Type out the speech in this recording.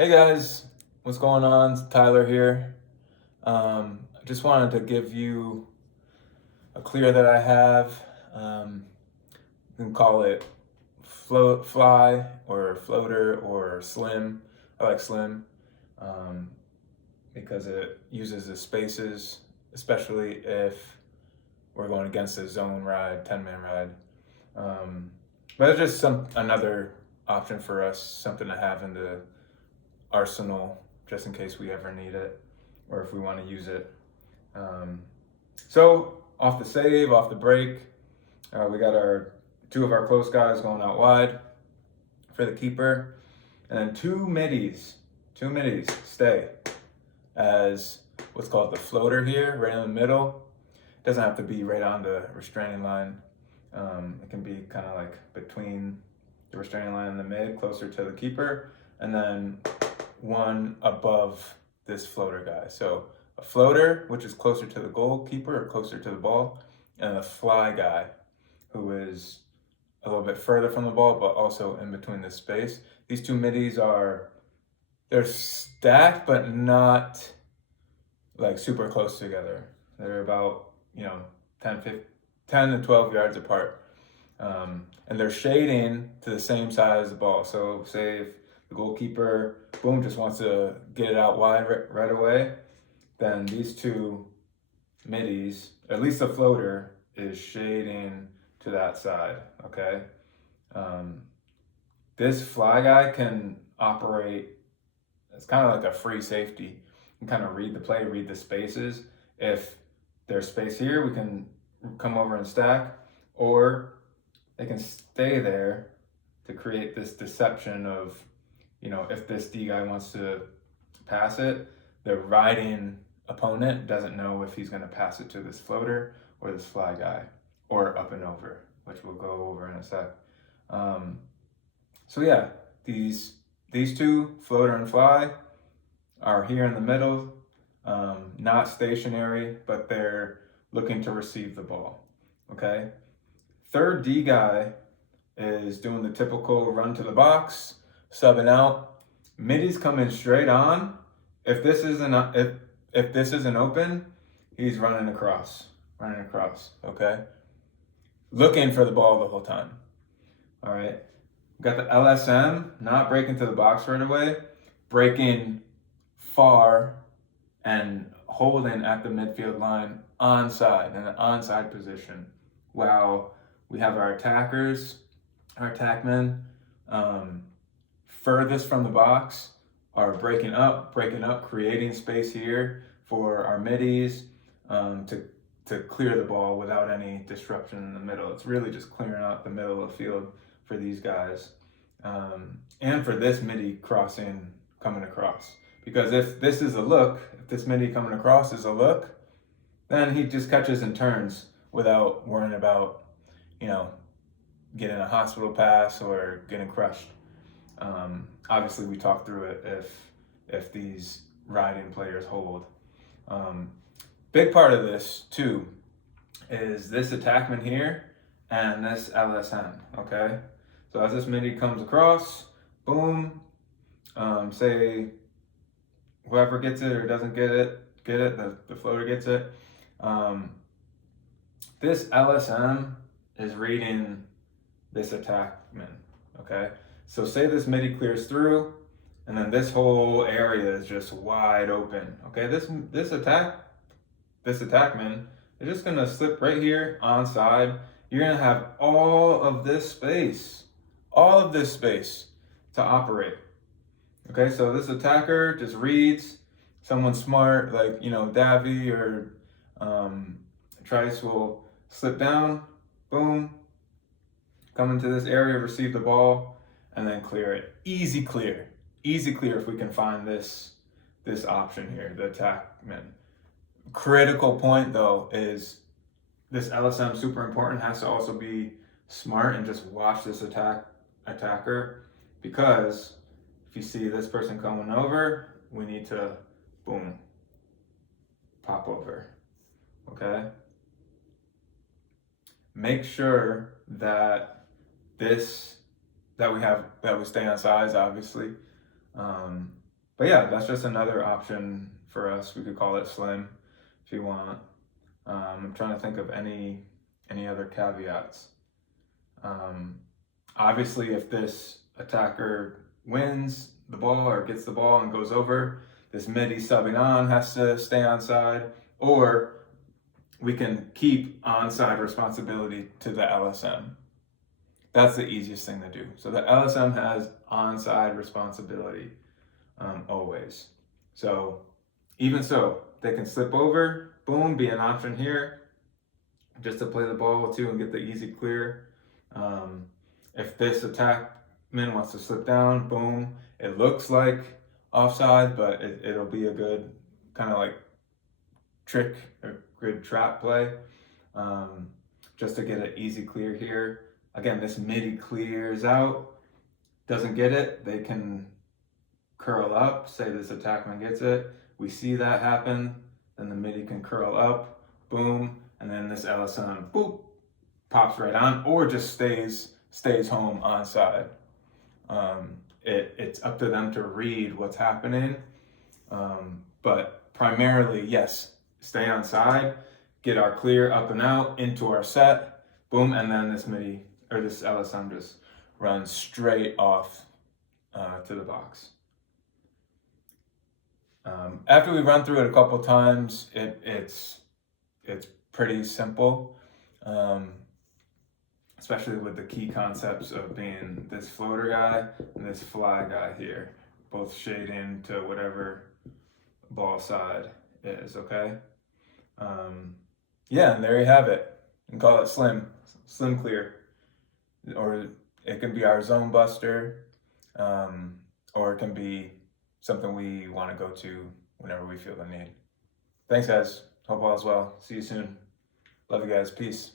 Hey guys, what's going on? It's Tyler here. I just wanted to give you a clear that I have. You can call it float, fly, or floater, or slim. I like slim um, because it uses the spaces, especially if we're going against a zone ride, 10-man ride. Um, but it's just another option for us, something to have in the arsenal just in case we ever need it or if we want to use it. Um, so off the save, off the break, we got our two of our close guys going out wide for the keeper, and then two middies stay as what's called the floater here, right in the middle. It doesn't have to be right on the restraining line. It can be kind of like between the restraining line and the mid, closer to the keeper, and then one above this floater guy. So a floater, which is closer to the goalkeeper or closer to the ball, and a fly guy, who is a little bit further from the ball, but also in between the space. These two middies they're stacked, but not like super close together. They're about, 10 to 12 yards apart. And they're shading to the same side as the ball. So say if the goalkeeper, boom, just wants to get it out wide right away, then these two middies, at least the floater, is shading to that side, okay? Um, this fly guy can operate, it's kind of like a free safety. You can kind of read the play, read the spaces. If there's space here, we can come over and stack, or they can stay there to create this deception of, if this D guy wants to pass it, the riding opponent doesn't know if he's going to pass it to this floater or this fly guy or up and over, which we'll go over in a sec. Um, so yeah, these two, floater and fly, are here in the middle, not stationary, but they're looking to receive the ball. Okay. Third D guy is doing the typical run to the box, subbing out. Middies coming straight on. If this isn't if this isn't open, he's running across. Okay, looking for the ball the whole time. All right. Got the LSM not breaking to the box right away, breaking far and holding at the midfield line onside in an onside position, while we have our attackers, our attackmen, furthest from the box are breaking up, creating space here for our middies to clear the ball without any disruption in the middle. It's really just clearing out the middle of the field for these guys, and for this midi coming across. Because if this is a look, if this midi coming across is a look, then he just catches and turns without worrying about, getting a hospital pass or getting crushed. Obviously, we talked through it if these riding players hold. Big part of this too is this attackman here and this LSM. Okay, so as this midi comes across, boom. Say whoever gets it or doesn't get it. The floater gets it. This LSM is reading this attackman. Okay, so say this midi clears through, and then this whole area is just wide open. Okay, this attackman is just gonna slip right here onside. You're gonna have all of this space to operate. Okay, so this attacker just reads someone smart, like Davi or Trice will slip down, boom, come into this area, receive the ball, and then clear it. Easy clear if we can find this option here, the attackman. Critical point though is this LSM, super important, has to also be smart and just watch this attacker, because if you see this person coming over, we need to, boom, pop over. Okay? Make sure that we stay on sides, obviously. But yeah, that's just another option for us. We could call it slim if you want. I'm trying to think of any other caveats. Obviously, if this attacker wins the ball or gets the ball and goes over, this midi subbing on has to stay onside, or we can keep onside responsibility to the LSM. That's the easiest thing to do. So the LSM has onside responsibility always. So even so, they can slip over, boom, be an option here, just to play the ball too and get the easy clear. If this attackman wants to slip down, boom, it looks like offside, but it'll be a good kind of like trick, a good trap play, just to get an easy clear here. Again, this midi clears out, doesn't get it, they can curl up, say this attackman gets it, we see that happen, then the midi can curl up, boom, and then this LSM, boop, pops right on, or just stays home onside. It's up to them to read what's happening, but primarily, yes, stay onside, get our clear up and out into our set, boom, and then this midi or this LSM just runs straight off to the box. After we run through it a couple times, it's pretty simple, especially with the key concepts of being this floater guy and this fly guy here, both shading to whatever ball side is, okay? Yeah, and there you have it. You can call it slim clear, or it can be our zone buster, or it can be something we want to go to whenever we feel the need. Thanks, guys. Hope all is well. See you soon. Love you guys. Peace.